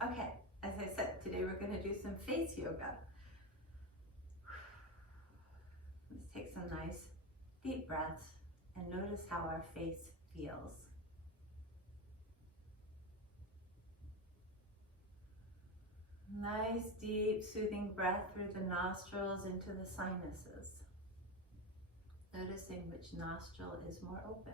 Okay, as I said, today we're going to do some face yoga. Let's take some nice deep breaths and notice how our face feels. Nice, deep, soothing breath through the nostrils into the sinuses. Noticing which nostril is more open.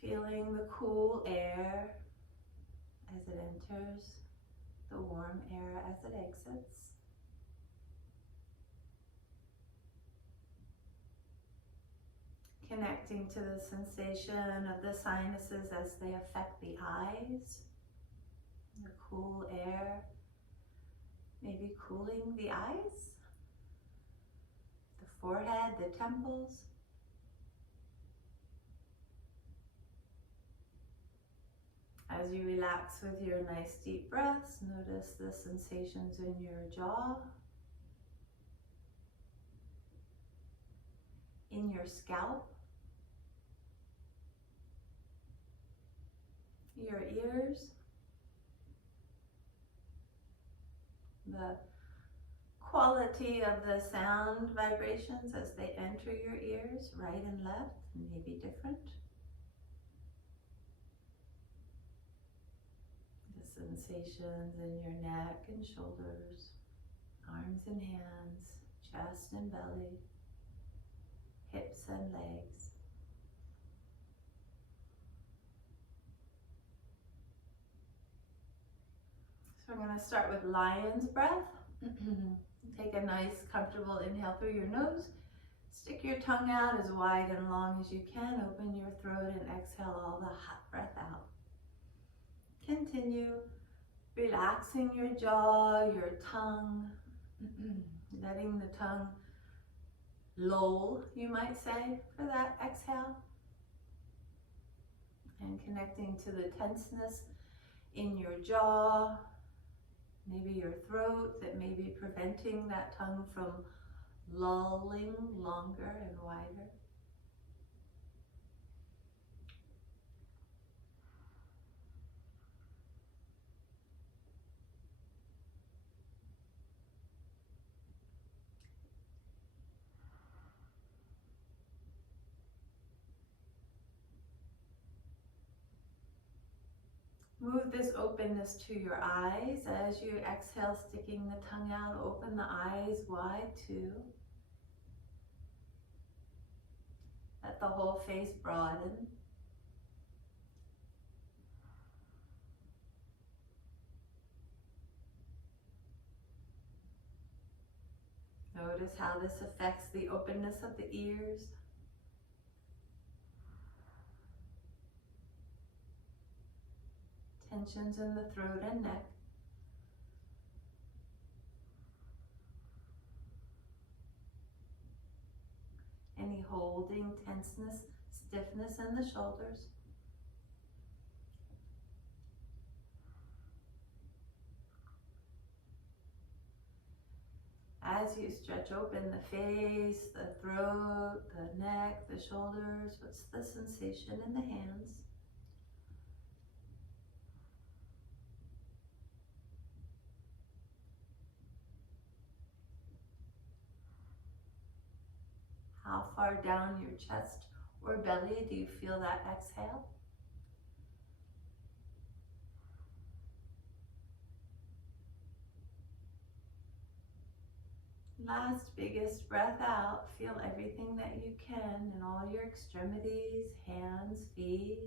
Feeling the cool air as it enters, the warm air as it exits. Connecting to the sensation of the sinuses as they affect the eyes, the cool air, maybe cooling the eyes, the forehead, the temples. As you relax with your nice deep breaths, notice the sensations in your jaw, in your scalp, your ears, the quality of the sound vibrations as they enter your ears, right and left, may be different. The sensations in your neck and shoulders, arms and hands, chest and belly, hips and legs. So we're going to start with lion's breath. Take a nice, comfortable inhale through your nose. Stick your tongue out as wide and long as you can. Open your throat and exhale all the hot breath out. Continue relaxing your jaw, your tongue, letting the tongue loll, you might say, for that exhale. And connecting to the tenseness in your jaw, maybe your throat that may be preventing that tongue from lolling longer and wider. Move this openness to your eyes as you exhale, sticking the tongue out. Open the eyes wide too. Let the whole face broaden. Notice how this affects the openness of the ears. Tensions in the throat and neck. Any holding, tenseness, stiffness in the shoulders. As you stretch open the face, the throat, the neck, the shoulders, what's the sensation in the hands? How far down your chest or belly do you feel that exhale? Last biggest breath out. Feel everything that you can in all your extremities, hands, feet,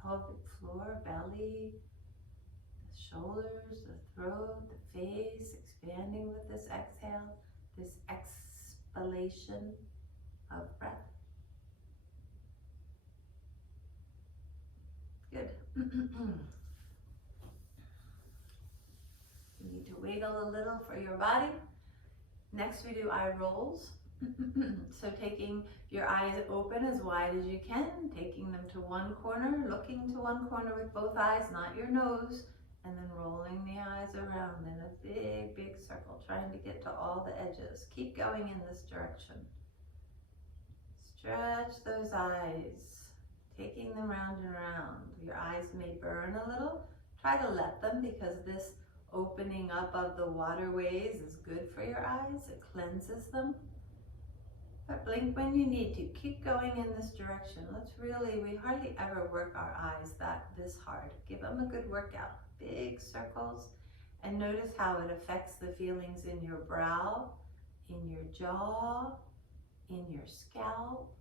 pelvic floor, belly, the shoulders, the throat, the face, expanding with this exhale, this exhalation of breath. Good. You need to wiggle a little for your body. Next we do eye rolls. So taking your eyes open as wide as you can, taking them to one corner, looking to one corner with both eyes, not your nose, and then rolling the eyes around in a big, big circle, trying to get to all the edges. Keep going in this direction. Stretch those eyes. taking them round and around. Your eyes may burn a little. Try to let them, because this opening up of the waterways is good for your eyes. It cleanses them. But blink when you need to. Keep going in this direction. We hardly ever work our eyes this hard. Give them a good workout. Big circles. And notice how it affects the feelings in your brow, in your jaw, in your scalp,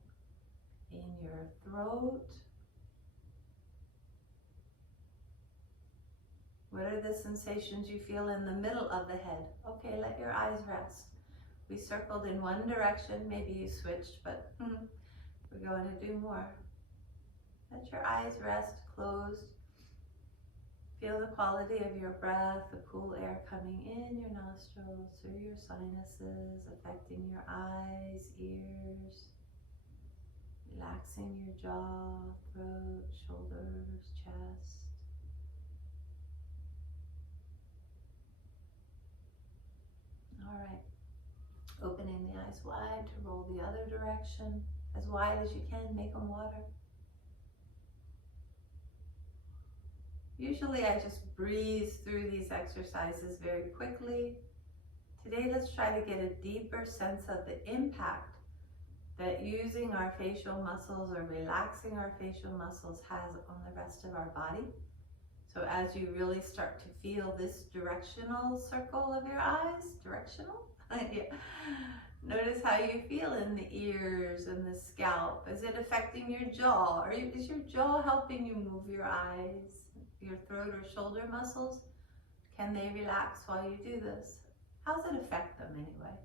in your throat. What are the sensations you feel in the middle of the head? Okay, let your eyes rest. We circled in one direction, maybe you switched, but we're going to do more. Let your eyes rest, closed. Feel the quality of your breath, the cool air coming in your nostrils, through your sinuses, affecting your eyes, ears, relaxing your jaw, throat, shoulders, chest. All right. Opening the eyes wide to roll the other direction. As wide as you can, make them water. Usually I just breeze through these exercises very quickly. Today let's try to get a deeper sense of the impact that using our facial muscles or relaxing our facial muscles has on the rest of our body. So as you really start to feel this directional circle of your eyes, directional? Yeah. Notice how you feel in the ears and the scalp. Is it affecting your jaw? Is your jaw helping you move your eyes, your throat or shoulder muscles? Can they relax while you do this? How does it affect them anyway?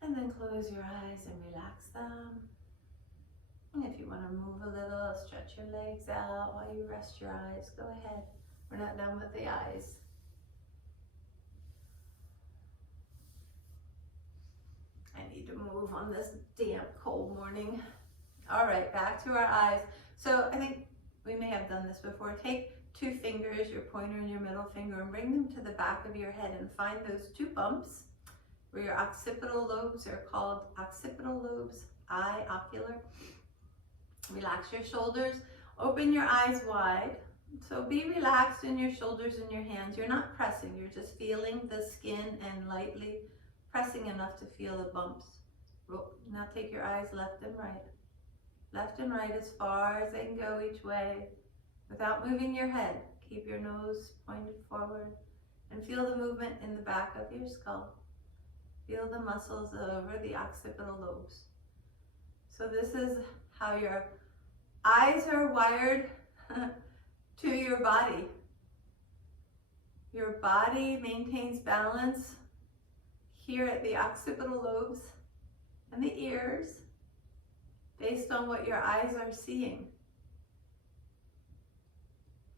And then close your eyes and relax them. And if you want to move a little, stretch your legs out while you rest your eyes, go ahead. We're not done with the eyes. I need to move on this damp, cold morning. All right, back to our eyes. So I think we may have done this before. Take two fingers, your pointer and your middle finger, and bring them to the back of your head and find those two bumps where your occipital lobes are called occipital lobes, eye, ocular. Relax your shoulders, open your eyes wide. So be relaxed in your shoulders and your hands. You're not pressing, you're just feeling the skin and lightly pressing enough to feel the bumps. Now take your eyes left and right. Left and right as far as they can go each way without moving your head. Keep your nose pointed forward and feel the movement in the back of your skull. Feel the muscles over the occipital lobes. So this is how your eyes are wired to your body. Your body maintains balance here at the occipital lobes and the ears based on what your eyes are seeing.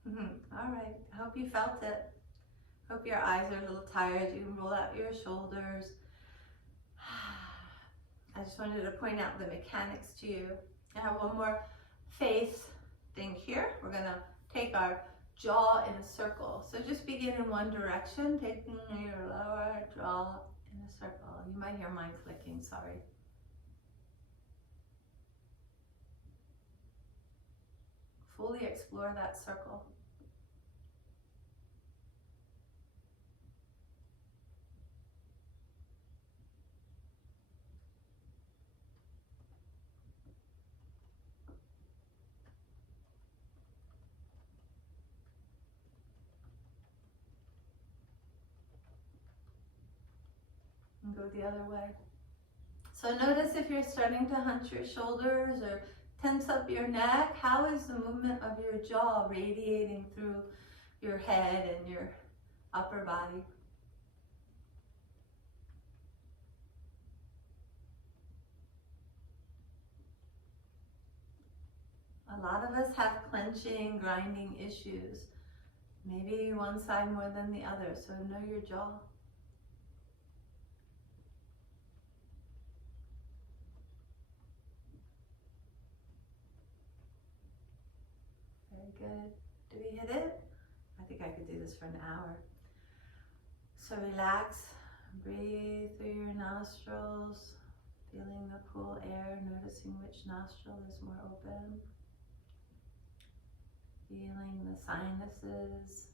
All right, I hope you felt it. Hope your eyes are a little tired. You can roll out your shoulders. I just wanted to point out the mechanics to you. I have one more face thing here. We're gonna take our jaw in a circle. So just begin in one direction, taking your lower jaw in a circle. You might hear mine clicking, sorry. Fully explore that circle. And go the other way. So notice if you're starting to hunch your shoulders or tense up your neck, how is the movement of your jaw radiating through your head and your upper body? A lot of us have clenching, grinding issues. Maybe one side more than the other, so know your jaw. Very good. Did we hit it? I think I could do this for an hour. So relax, breathe through your nostrils, Feeling the cool air, noticing which nostril is more open. Feeling the sinuses.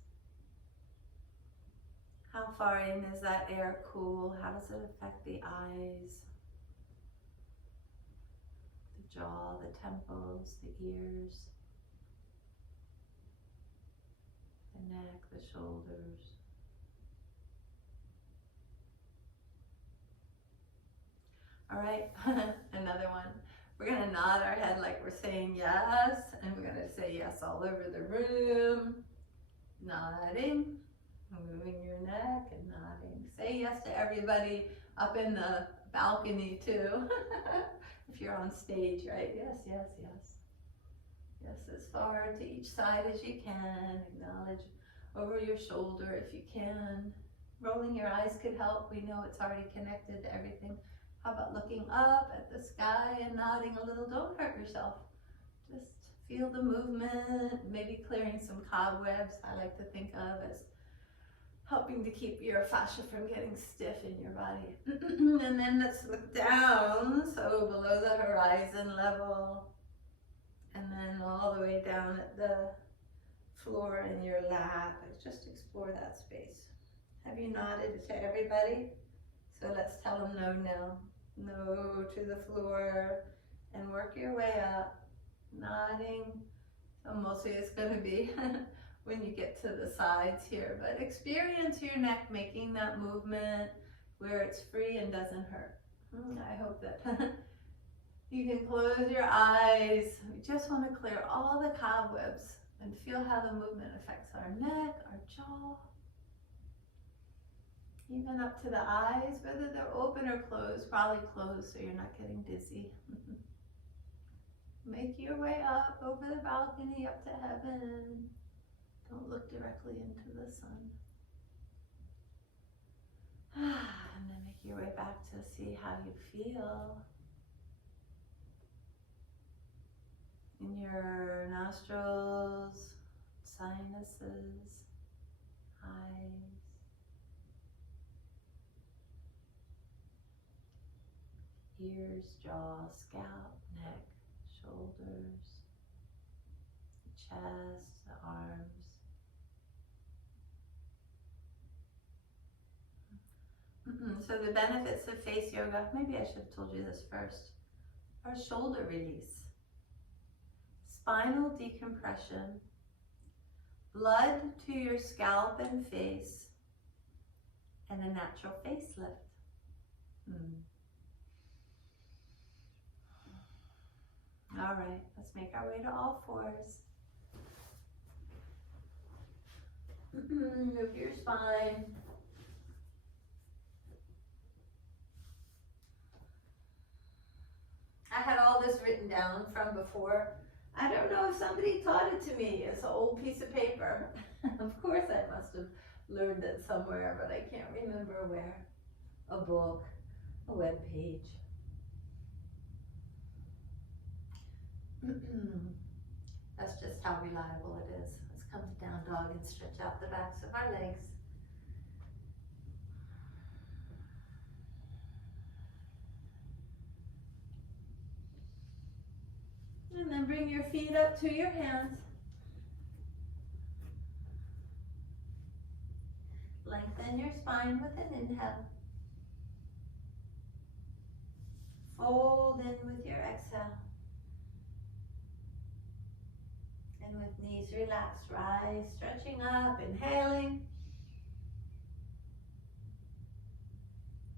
How far in is that air cool? How does it affect the eyes, the jaw, the temples, the ears, the neck, the shoulders? All right, another one. We're gonna nod our head like we're saying yes, and we're gonna say yes all over the room. Nodding, moving your neck and nodding. Say yes to everybody up in the balcony too. If you're on stage, right? Yes, yes, yes. Yes, as far to each side as you can. Acknowledge over your shoulder if you can. Rolling your eyes could help. We know it's already connected to everything. How about looking up at the sky and nodding a little? Don't hurt yourself. Just feel the movement, maybe clearing some cobwebs. I like to think of as helping to keep your fascia from getting stiff in your body. And then let's look down, so below the horizon level, and then all the way down at the floor in your lap. Just explore that space. Have you nodded to everybody? So let's tell them no now. No to the floor, and work your way up, nodding. So mostly it's going to be when you get to the sides here, but experience your neck making that movement where it's free and doesn't hurt. I hope that you can close your eyes. We just want to clear all the cobwebs and feel how the movement affects our neck, our jaw, even up to the eyes, whether they're open or closed, probably closed so you're not getting dizzy. Make your way up over the balcony, up to heaven. Don't look directly into the sun. And then make your way back to see how you feel in your nostrils, sinuses, eyes. Ears, jaw, scalp, neck, shoulders, chest, the arms. So the benefits of face yoga, maybe I should have told you this first, are shoulder release, spinal decompression, blood to your scalp and face, and a natural facelift. All right, let's make our way to all fours. Move your spine. I had all this written down from before. I don't know if somebody taught it to me. It's an old piece of paper. Of course I must have learned it somewhere, but I can't remember where. A book, a web page. That's just how reliable it is. Let's come to down dog and stretch out the backs of our legs. And then bring your feet up to your hands. Lengthen your spine with an inhale. Fold in with your exhale. And with knees relaxed, rise, stretching up, inhaling.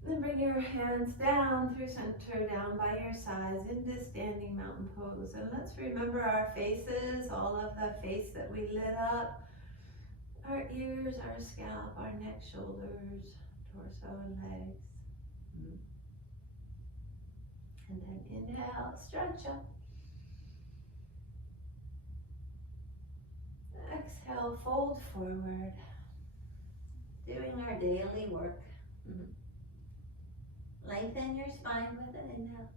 Then bring your hands down through center, down by your sides into standing mountain pose. And let's remember our faces, all of the face that we lit up. Our ears, our scalp, our neck, shoulders, torso, and legs. And then inhale, stretch up. Exhale, fold forward. Doing our daily work. Lengthen your spine with an inhale.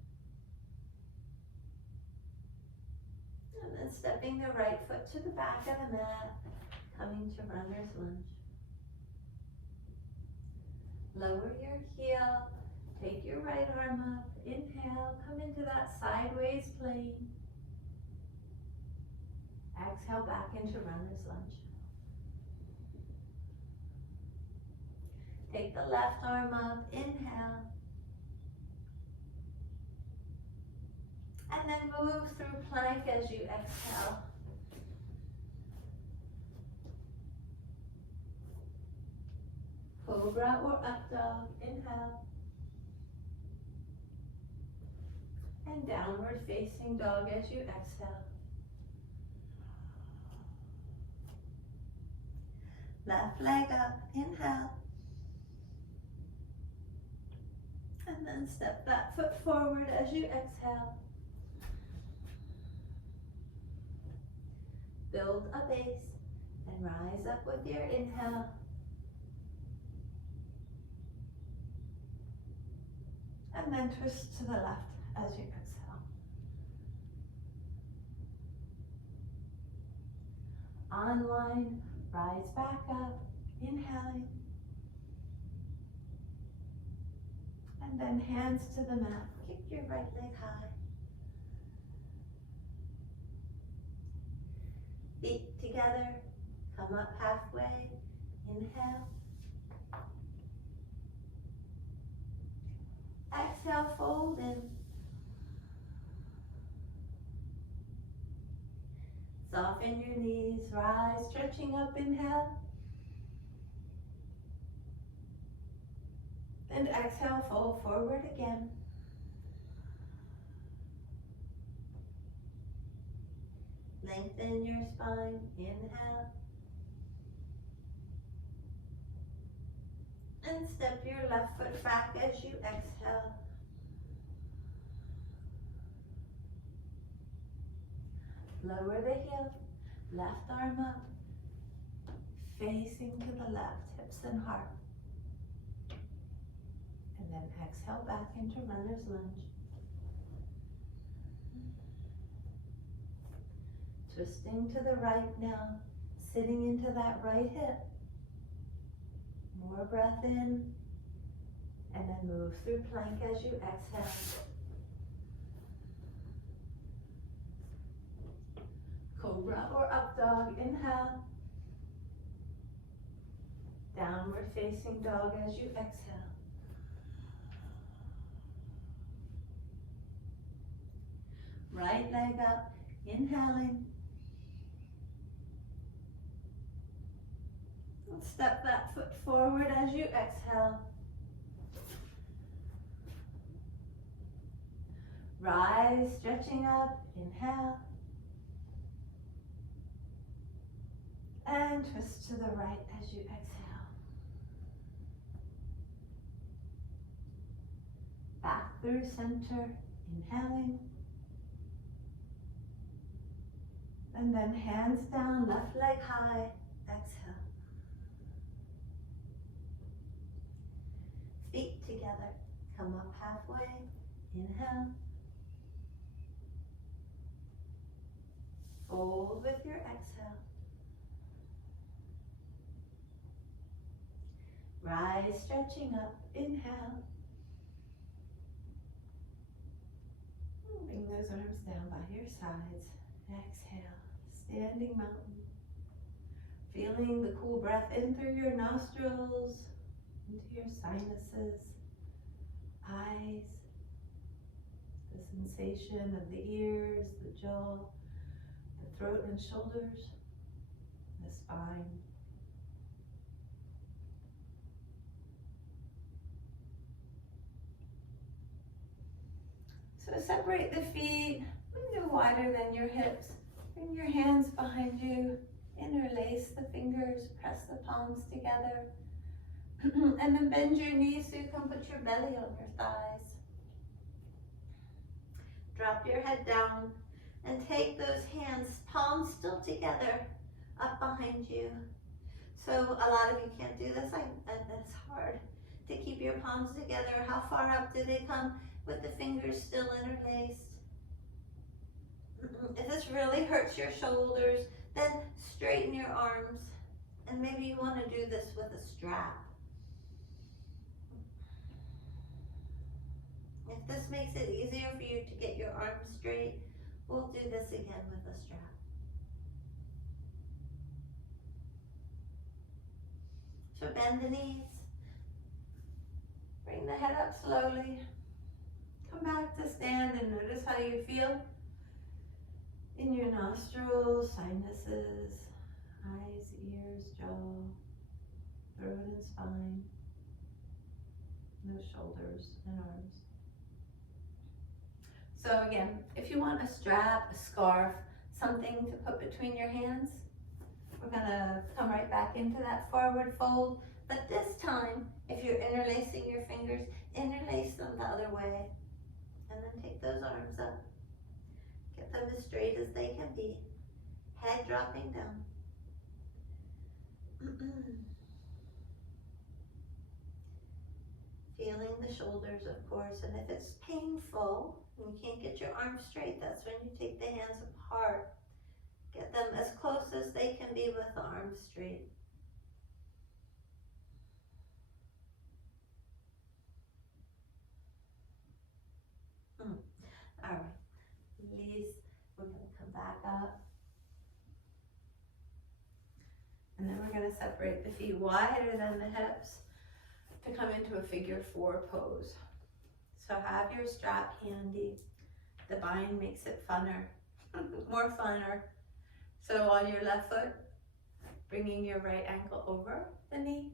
And then stepping the right foot to the back of the mat, coming to runner's lunge. Lower your heel, Take your right arm up, inhale, come into that sideways plane. Exhale back into runner's lunge. Take the left arm up, inhale. And then move through plank as you exhale. Cobra or up dog, inhale. And downward facing dog as you exhale. Left leg up, inhale. And then step that foot forward as you exhale. Build a base and rise up with your inhale. And then twist to the left as you exhale. On line, rise back up, inhaling. And then hands to the mat. Kick your right leg high. Feet together, come up halfway, inhale. Exhale, fold in. Soften your knees, rise, stretching up, inhale. And exhale, fold forward again. Lengthen your spine, inhale. And step your left foot back as you exhale. Lower the heel, left arm up, facing to the left, hips and heart. And then exhale back into runner's lunge. Twisting to the right now, sitting into that right hip. More breath in, and then move through plank as you exhale. Cobra or up dog, inhale. Downward facing dog as you exhale. Right leg up, inhaling. And step that foot forward as you exhale. Rise, stretching up, inhale. And twist to the right as you exhale. Back through center, inhaling. And then hands down, left leg high, exhale. Feet together, come up halfway, inhale. Fold with your exhale. Rise, stretching up, inhale. Bring those arms down by your sides. Exhale, standing mountain. Feeling the cool breath in through your nostrils, into your sinuses, eyes, the sensation of the ears, the jaw, the throat and shoulders, the spine. So separate the feet, no wider than your hips. Bring your hands behind you, interlace the fingers, press the palms together. And then bend your knees so you can put your belly on your thighs. Drop your head down and take those hands, palms still together, up behind you. So a lot of you can't do this, and it's hard to keep your palms together. How far up do they come with the fingers still interlaced? If this really hurts your shoulders, then straighten your arms. And maybe you want to do this with a strap. If this makes it easier for you to get your arms straight, we'll do this again with a strap. So bend the knees. Bring the head up slowly. Come back to stand and notice how you feel in your nostrils, sinuses, eyes, ears, jaw, throat and spine, those shoulders and arms. So again, if you want a strap, a scarf, something to put between your hands, we're gonna come right back into that forward fold. But this time, if you're interlacing your fingers, interlace them the other way. And then take those arms up. Get them as straight as they can be. Head dropping down. Feeling the shoulders, of course, and if it's painful and you can't get your arms straight, that's when you take the hands apart. Get them as close as they can be with the arms straight. All right, release. We're going to come back up. And then we're going to separate the feet wider than the hips to come into a figure 4 pose. So have your strap handy. The bind makes it funner, more funner. So on your left foot, bringing your right ankle over the knee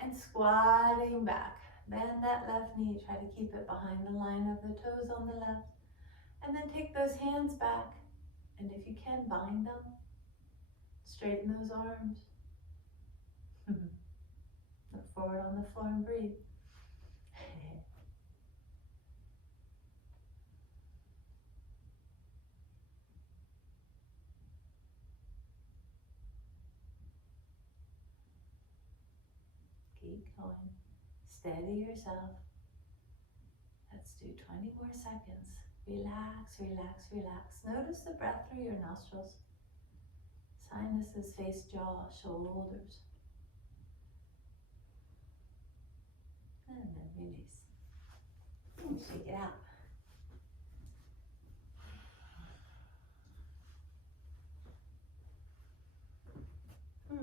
and squatting back. Bend that left knee, try to keep it behind the line of the toes on the left. And then take those hands back, and if you can, bind them. Straighten those arms. Look forward on the floor and breathe. Keep going. Steady yourself. Let's do 20 more seconds. Relax, relax, relax. Notice the breath through your nostrils. Sinuses, face, jaw, shoulders. And then release. And shake it out.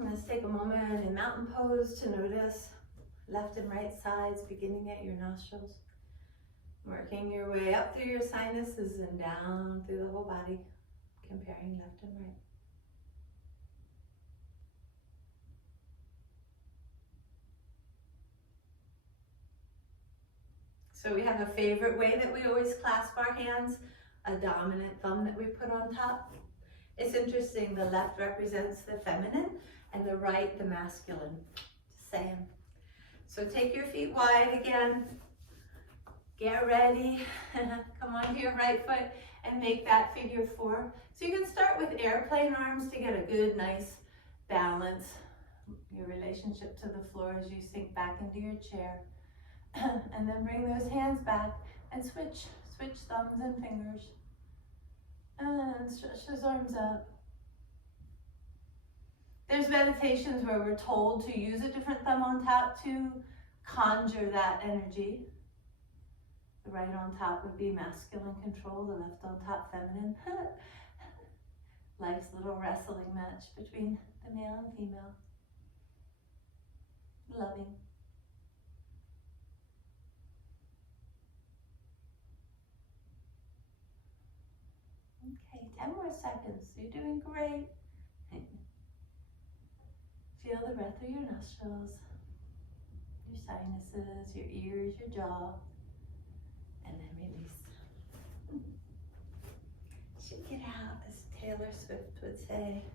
Let's take a moment in mountain pose to notice left and right sides beginning at your nostrils. Working your way up through your sinuses and down through the whole body, comparing left and right. So we have a favorite way that we always clasp our hands, a dominant thumb that we put on top. It's interesting, the left represents the feminine and the right the masculine. Just saying. So take your feet wide again. Get ready. Come onto your right foot and make that figure 4. So you can start with airplane arms to get a good, nice balance. Your relationship to the floor as you sink back into your chair. And then bring those hands back and switch thumbs and fingers. And stretch those arms up. There's meditations where we're told to use a different thumb on top to conjure that energy. The right on top would be masculine control, the left on top feminine. Life's little wrestling match between the male and female. Loving. Okay, 10 more seconds. You're doing great. Feel the breath through your nostrils, your sinuses, your ears, your jaw, and then release. Shake it out, as Taylor Swift would say.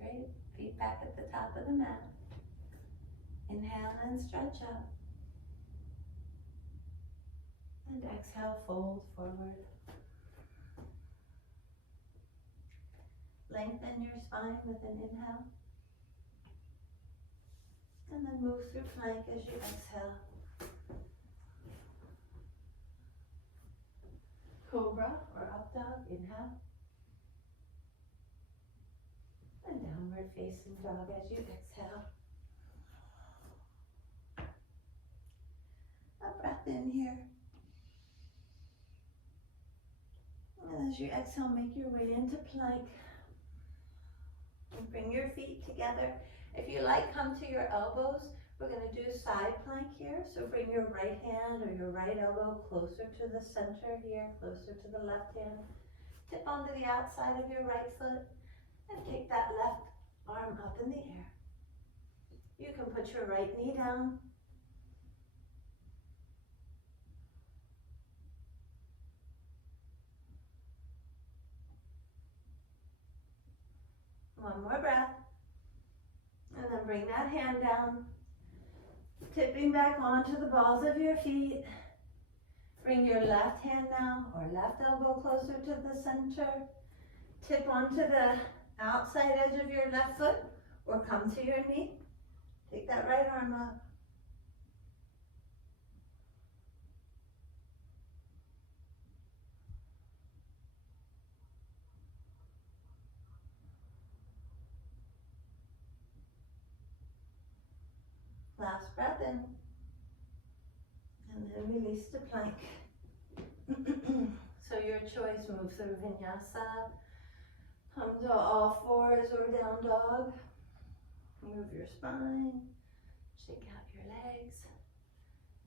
Great, feet back at the top of the mat. Inhale and stretch up. And exhale, fold forward. Lengthen your spine with an inhale. And then move through plank as you exhale. Cobra or up dog, inhale. facing dog as you exhale. A breath in here. And as you exhale, make your way into plank. And bring your feet together. If you like, come to your elbows. We're going to do side plank here. So bring your right hand or your right elbow closer to the center here, closer to the left hand. Tip onto the outside of your right foot and take that left arm up in the air. You can put your right knee down. One more breath. And then bring that hand down. Tipping back onto the balls of your feet. Bring your left hand now, or left elbow closer to the center. Tip onto the outside edge of your left foot, or come to your knee. Take that right arm up. Last breath in. And then release to plank. So your choice, move through vinyasa, come to all fours or down dog. Move your spine, shake out your legs,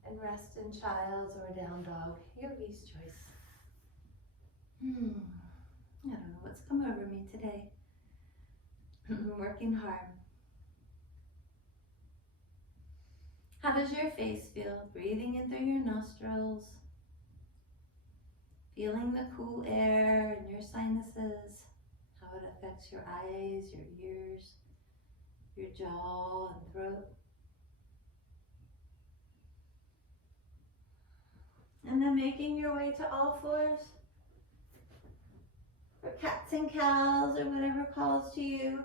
and rest in child's or down dog, yogi's choice. I don't know what's come over me today. I'm working hard. How does your face feel? Breathing in through your nostrils. Feeling the cool air in your sinuses. How it affects your eyes, your ears, your jaw and throat. And then making your way to all fours. Or cats and cows or whatever calls to you.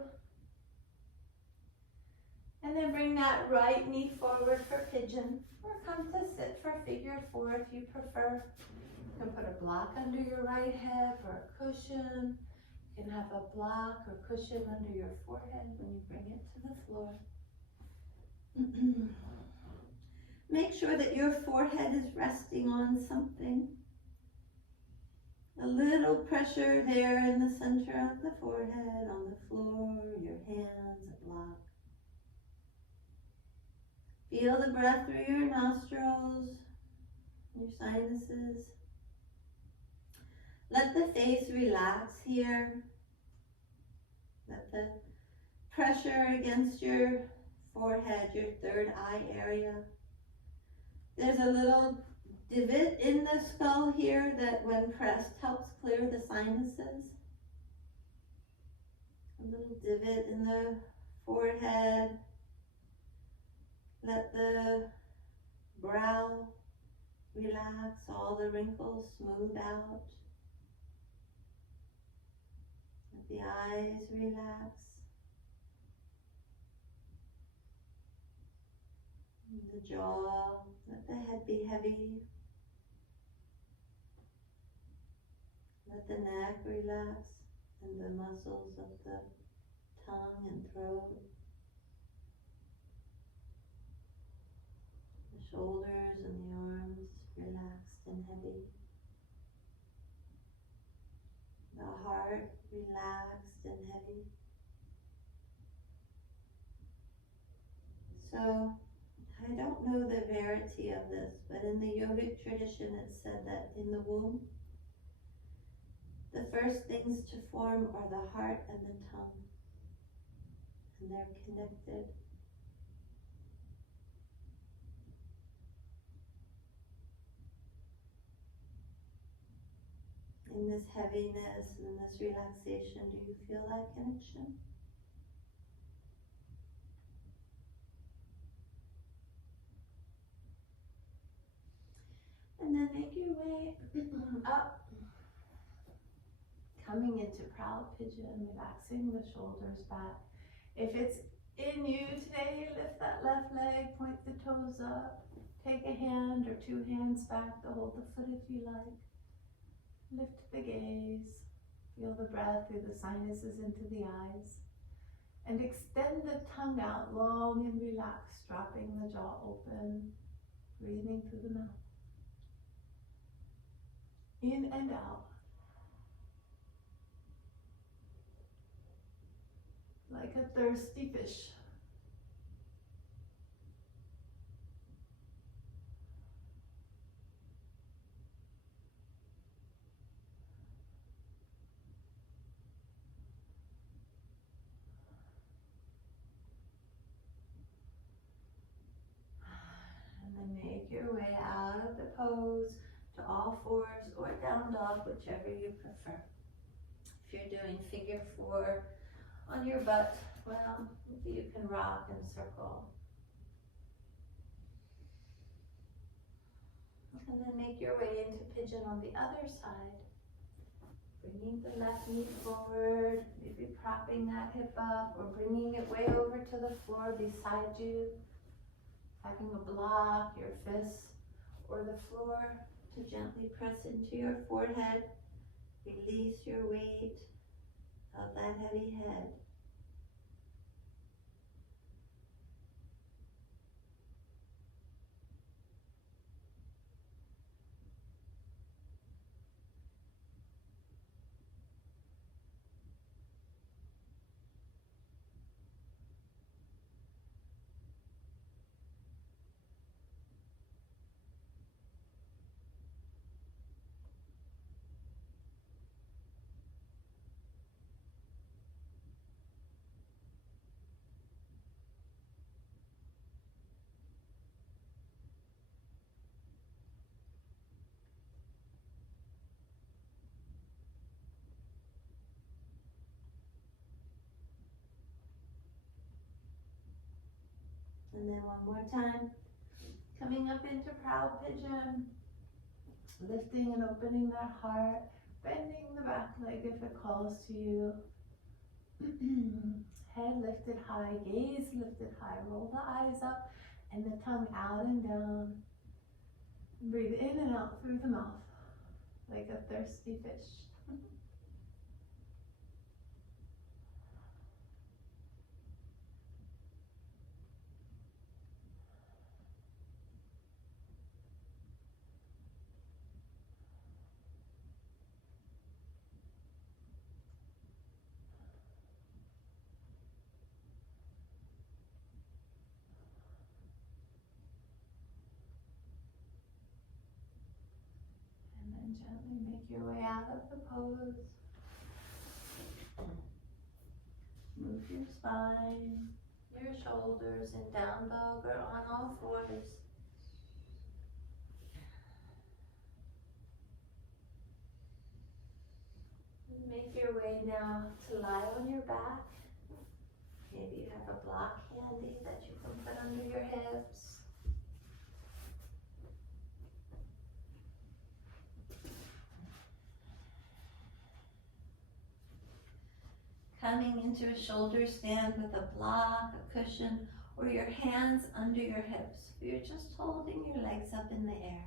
And then bring that right knee forward for pigeon, or come to sit for figure four if you prefer. You can put a block under your right hip or a cushion. You can have a block or cushion under your forehead when you bring it to the floor. Make sure that your forehead is resting on something. A little pressure there in the center of the forehead, on the floor, your hands, a block. Feel the breath through your nostrils, your sinuses. Let the face relax here. Let the pressure against your forehead, your third eye area. There's a little divot in the skull here that when pressed helps clear the sinuses. A little divot in the forehead. Let the brow relax, all the wrinkles smooth out. Let the eyes relax. The jaw, let the head be heavy. Let the neck relax and the muscles of the tongue and throat. The shoulders and the arms relaxed and heavy. The heart relaxed and heavy. So, I don't know the verity of this, but in the yogic tradition it said that in the womb, the first things to form are the heart and the tongue, and they're connected. In this heaviness and this relaxation, do you feel that connection? And then make your way up, coming into proud pigeon, relaxing the shoulders back. If it's in you today, you lift that left leg, point the toes up, take a hand or two hands back to hold the foot if you like. Lift the gaze, feel the breath through the sinuses into the eyes. And extend the tongue out long and relaxed, dropping the jaw open, breathing through the mouth. In and out. Like a thirsty fish. And then make your way out of the pose to all fours or down dog, whichever you prefer. If you're doing figure four on your butt, well, you can rock and circle. And then make your way into pigeon on the other side. Bringing the left knee forward, maybe propping that hip up or bringing it way over to the floor beside you. Having a block, your fists, or the floor to gently press into your forehead. Release your weight of that heavy head. And then one more time, coming up into proud pigeon, Lifting and opening that heart, bending the back leg if it calls to you. Head lifted high, gaze lifted high, roll the eyes up and the tongue out and down. Breathe in and out through the mouth like a thirsty fish. and then gently make your way out of the pose. Move your spine, your shoulders in down dog or on all fours. And make your way now to lie on your back. Maybe you have a block handy that you can put under your hips. Coming into a shoulder stand with a block, a cushion, or your hands under your hips. You're just holding your legs up in the air.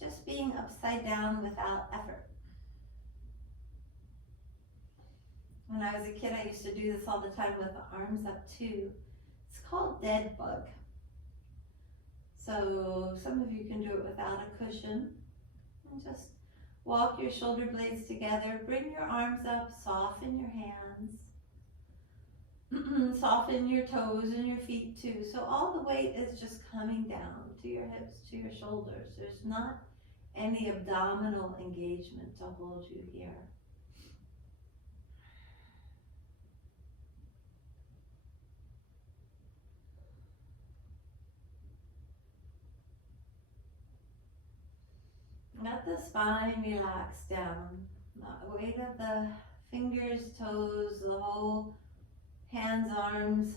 Just being upside down without effort. When I was a kid, I used to do this all the time with the arms up too. It's called dead bug. So some of you can do it without a cushion. And just walk your shoulder blades together, bring your arms up, soften your hands. Soften your toes and your feet too. So all the weight is just coming down to your hips, to your shoulders. There's not any abdominal engagement to hold you here. Let the spine relax down. The weight of the fingers, toes, the whole hands, arms,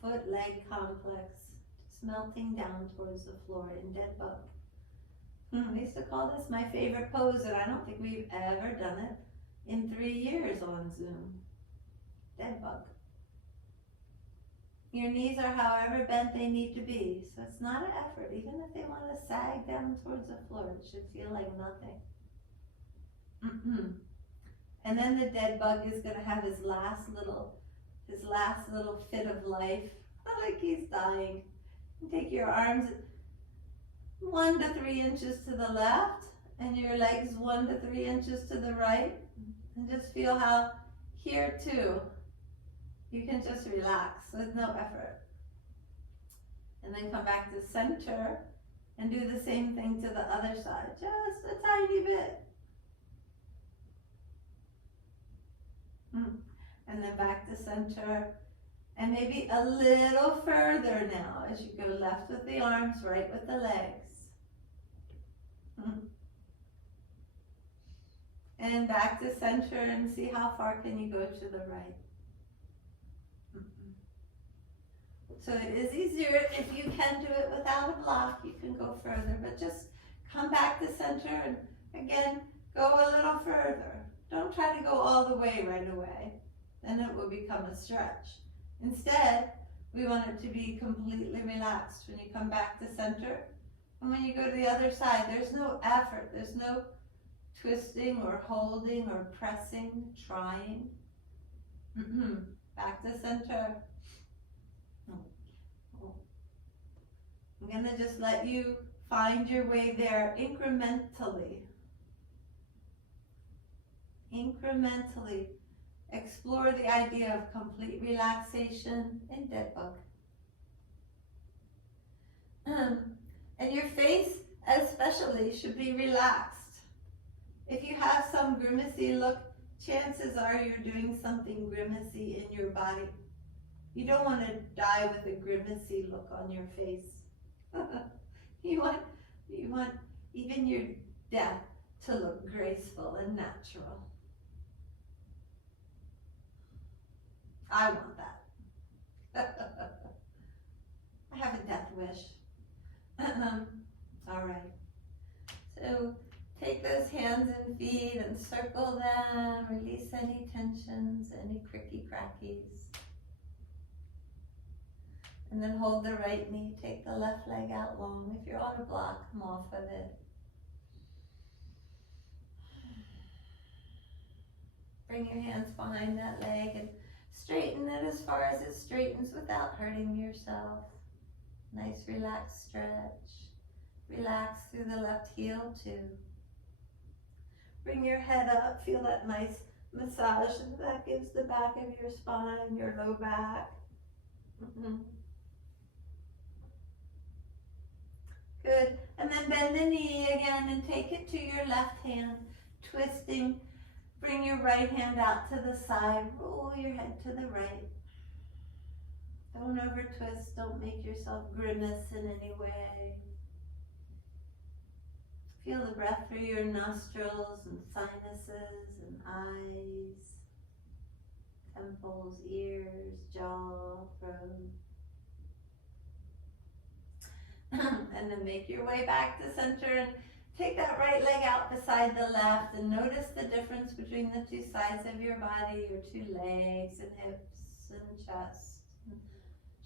foot, leg complex, just melting down towards the floor in dead bug. I used to call this my favorite pose, and I don't think we've ever done it in 3 years on Zoom. Dead bug. Your knees are however bent they need to be, so it's not an effort. Even if they want to sag down towards the floor, it should feel like nothing. And then the dead bug is going to have his last little his last little fit of life, like he's dying. And take your arms 1 to 3 inches to the left and your legs 1 to 3 inches to the right. And just feel how here too, you can just relax with no effort. And then come back to center and do the same thing to the other side, just a tiny bit. And then back to center. And maybe a little further now as you go left with the arms, right with the legs. And back to center and see how far can you go to the right. So it is easier if you can do it without a block, you can go further, but just come back to center and again, go a little further. Don't try to go all the way right away, then it will become a stretch. Instead, we want it to be completely relaxed when you come back to center. And when you go to the other side, there's no effort, there's no twisting or holding or pressing, trying. Back to center. I'm gonna just let you find your way there incrementally. Incrementally. Explore the idea of complete relaxation in Dead Bug. And your face especially should be relaxed. If you have some grimacy look, chances are you're doing something grimacy in your body. You don't want to die with a grimacy look on your face. You want even your death to look graceful and natural. I want that. I have a death wish. All right. So take those hands and feet and circle them. Release any tensions, any cricky crackies. And then hold the right knee. Take the left leg out long. If you're on a block, come off of it. Bring your hands behind that leg and straighten it as far as it straightens without hurting yourself. Nice relaxed stretch. Relax through the left heel too. Bring your head up. Feel that nice massage that gives the back of your spine, your low back. Good. And then bend the knee again and take it to your left hand, twisting. Bring your right hand out to the side. Roll your head to the right. Don't over twist. Don't make yourself grimace in any way. Feel the breath through your nostrils and sinuses and eyes, temples, ears, jaw, throat. And then make your way back to center and take that right leg out beside the left and notice the difference between the two sides of your body, your two legs and hips and chest, and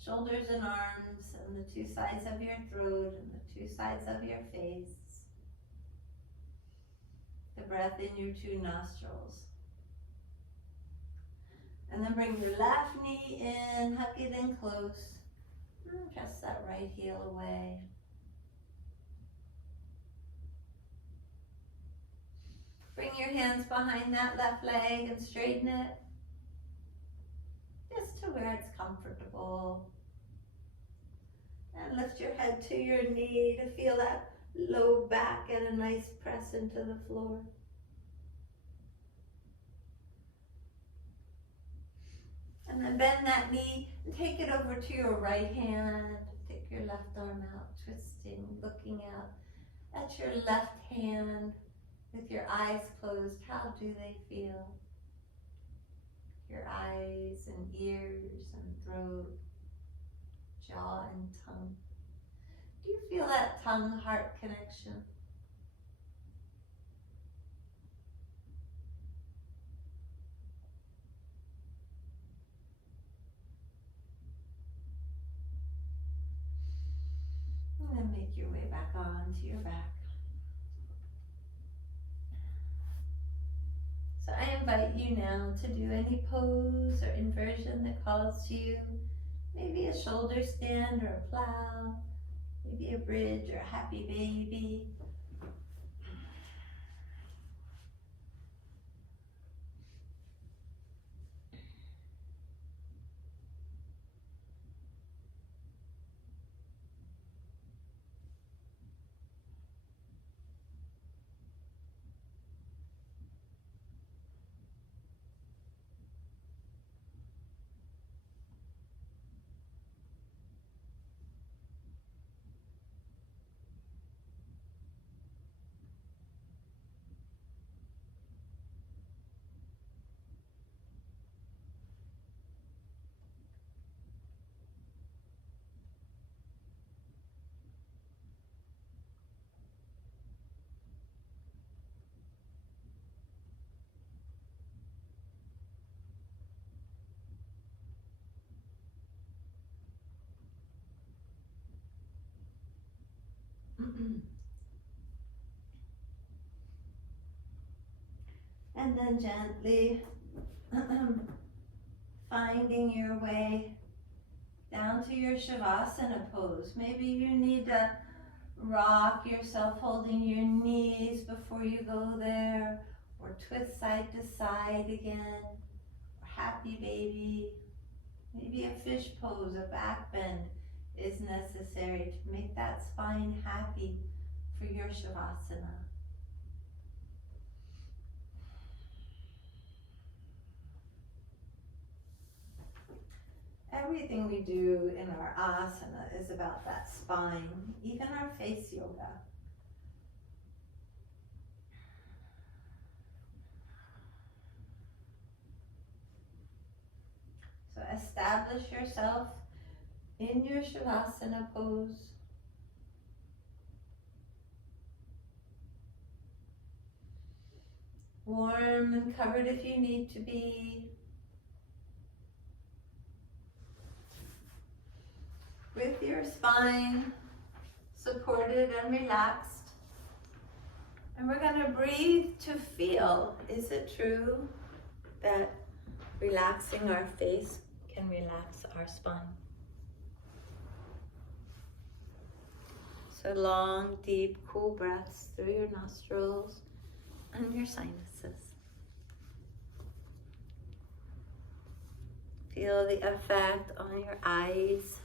shoulders and arms, and the two sides of your throat and the two sides of your face. The breath in your two nostrils. And then bring your left knee in, hug it in close. Press that right heel away. Bring your hands behind that left leg and straighten it just to where it's comfortable. And lift your head to your knee to feel that low back and a nice press into the floor. And then bend that knee and take it over to your right hand. Take your left arm out, twisting, looking out at your left hand with your eyes closed. How do they feel? Your eyes and ears and throat, jaw and tongue. Do you feel that tongue-heart connection? And then make your way back onto your back. So I invite you now to do any pose or inversion that calls to you. Maybe a shoulder stand or a plow, maybe a bridge or a happy baby. And then gently finding your way down to your Shavasana pose. Maybe you need to rock yourself holding your knees before you go there, or twist side to side again, or happy baby. Maybe a fish pose, a back bend is necessary to make that spine happy for your Shavasana. Everything we do in our asana is about that spine, even our face yoga. So establish yourself in your Shavasana pose. Warm and covered if you need to be. With your spine supported and relaxed. And we're going to breathe to feel. Is it true that relaxing our face can relax our spine? So long, deep, cool breaths through your nostrils and your sinuses. Feel the effect on your eyes,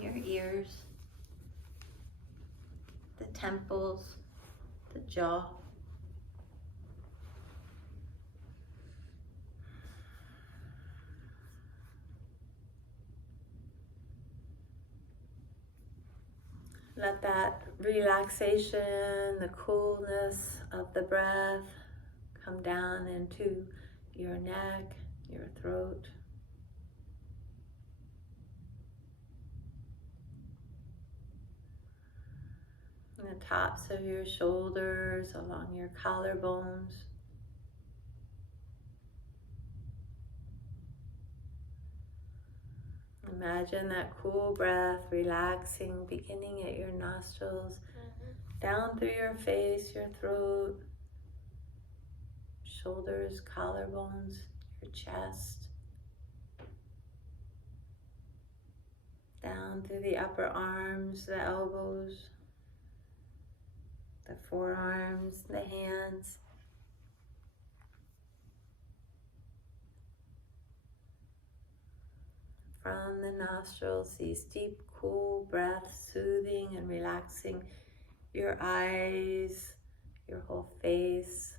your ears, the temples, the jaw. Let that relaxation, the coolness of the breath come down into your neck, your throat. The tops of your shoulders, along your collarbones. Imagine that cool breath relaxing, beginning at your nostrils, down through your face, your throat, shoulders, collarbones, your chest, down through the upper arms, the elbows, the forearms, the hands. From the nostrils, these deep, cool breaths, soothing and relaxing your eyes, your whole face,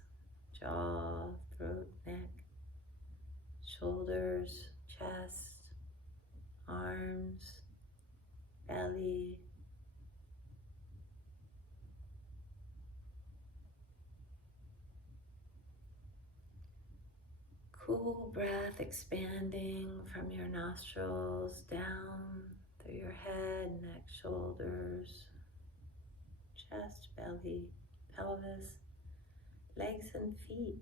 jaw, throat, neck, shoulders, chest, arms, belly. Cool breath expanding from your nostrils down through your head, neck, shoulders, chest, belly, pelvis, legs and feet.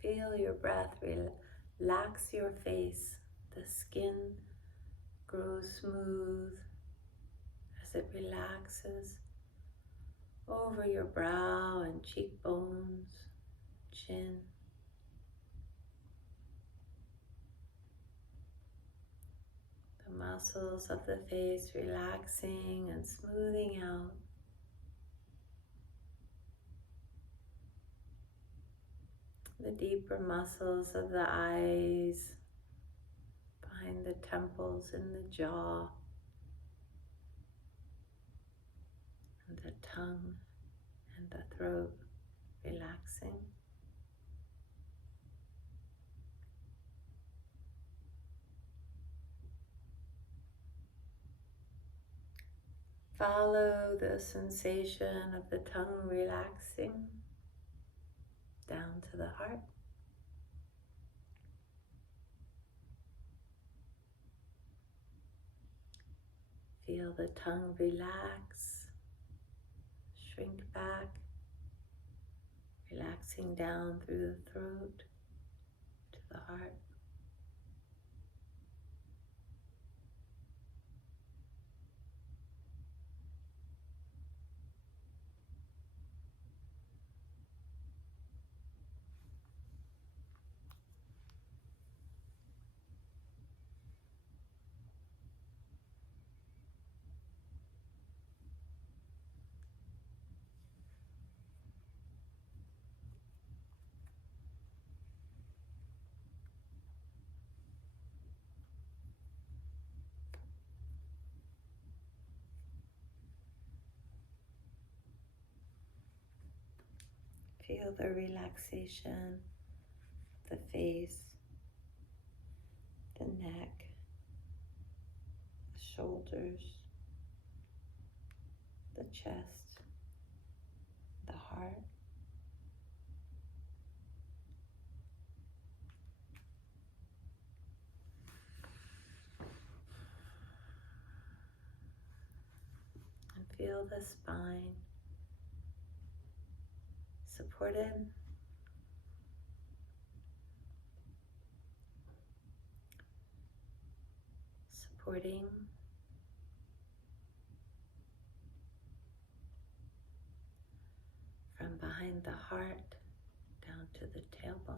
Feel your breath relax your face, the skin grows smooth as it relaxes over your brow and cheekbones, chin. The muscles of the face relaxing and smoothing out. The deeper muscles of the eyes, behind the temples and the jaw, and the tongue and the throat relaxing. Follow the sensation of the tongue relaxing down to the heart. Feel the tongue relax, shrink back, relaxing down through the throat to the heart. Feel the relaxation of the face, the neck, the shoulders, the chest, the heart. And feel the spine supported, supporting from behind the heart down to the tailbone.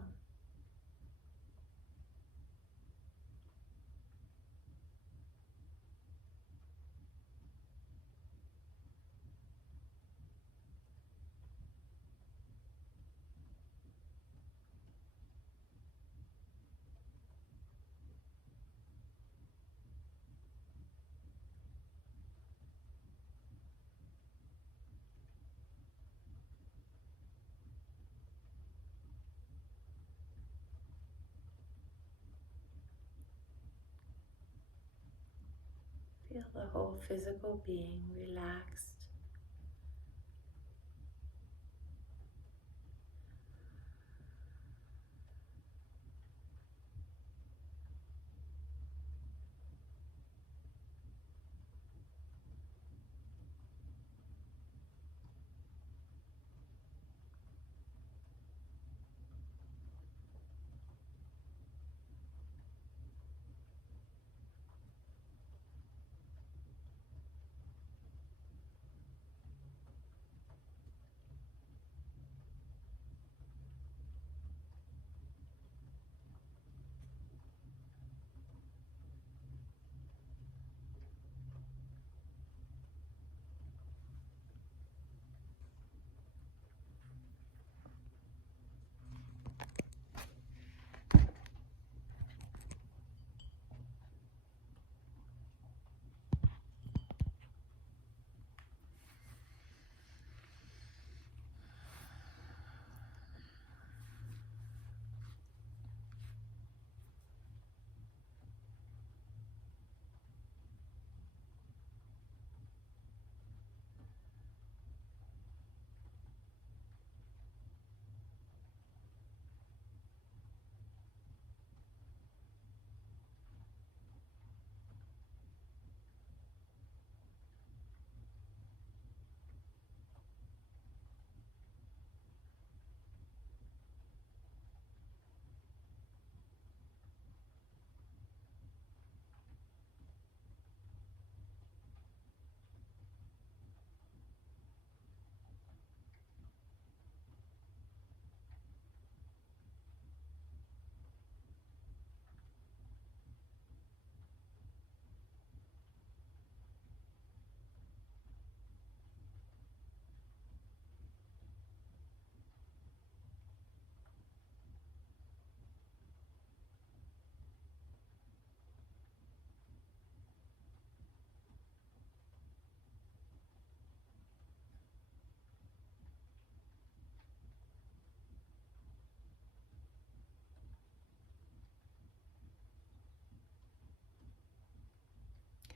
Feel the whole physical being relaxed.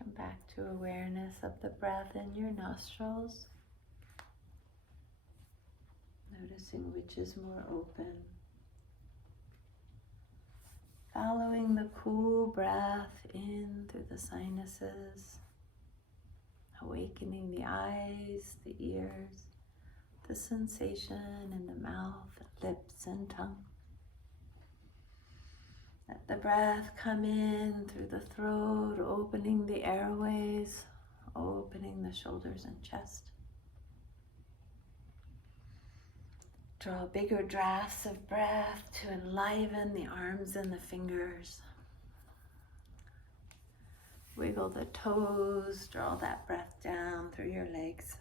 Come back to awareness of the breath in your nostrils. Noticing which is more open. Following the cool breath in through the sinuses. Awakening the eyes, the ears, the sensation in the mouth, lips, and tongue. Let the breath come in through the throat, opening the airways, opening the shoulders and chest. Draw bigger drafts of breath to enliven the arms and the fingers. Wiggle the toes, draw that breath down through your legs.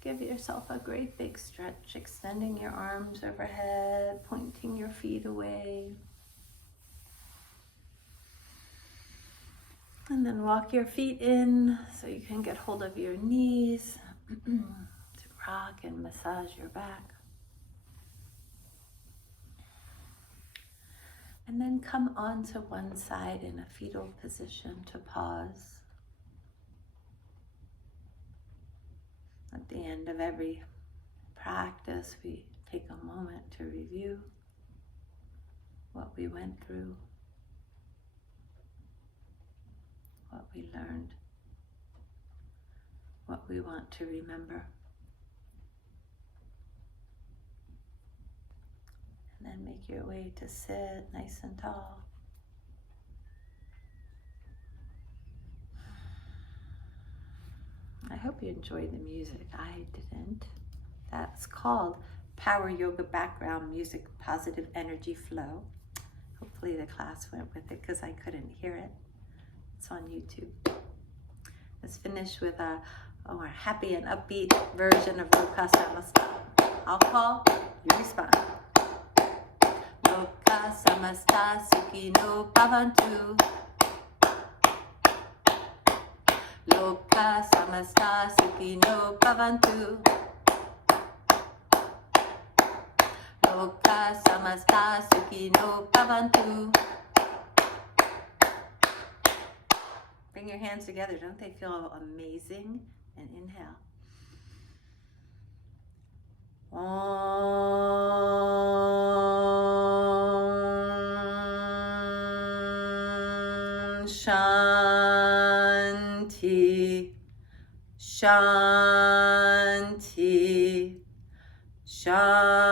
Give yourself a great big stretch, extending your arms overhead, pointing your feet away. And then walk your feet in so you can get hold of your knees to rock and massage your back. And then come onto one side in a fetal position to pause. At the end of every practice, we take a moment to review what we went through, what we learned, what we want to remember. And then make your way to sit nice and tall. I hope you enjoyed the music. I didn't. That's called Power Yoga Background Music, Positive Energy Flow. Hopefully the class went with it because I couldn't hear it. It's on YouTube. Let's finish with a more happy and upbeat version of Loka Samasta. I'll call, you respond. Loka Samasta Sukhino Bhavantu. Loka Samasta Sukhino Bhavantu. Loka Samasta Sukhino Bhavantu. Bring your hands together. Don't they feel amazing? And inhale. Om Shanti, Shanti, Shanti.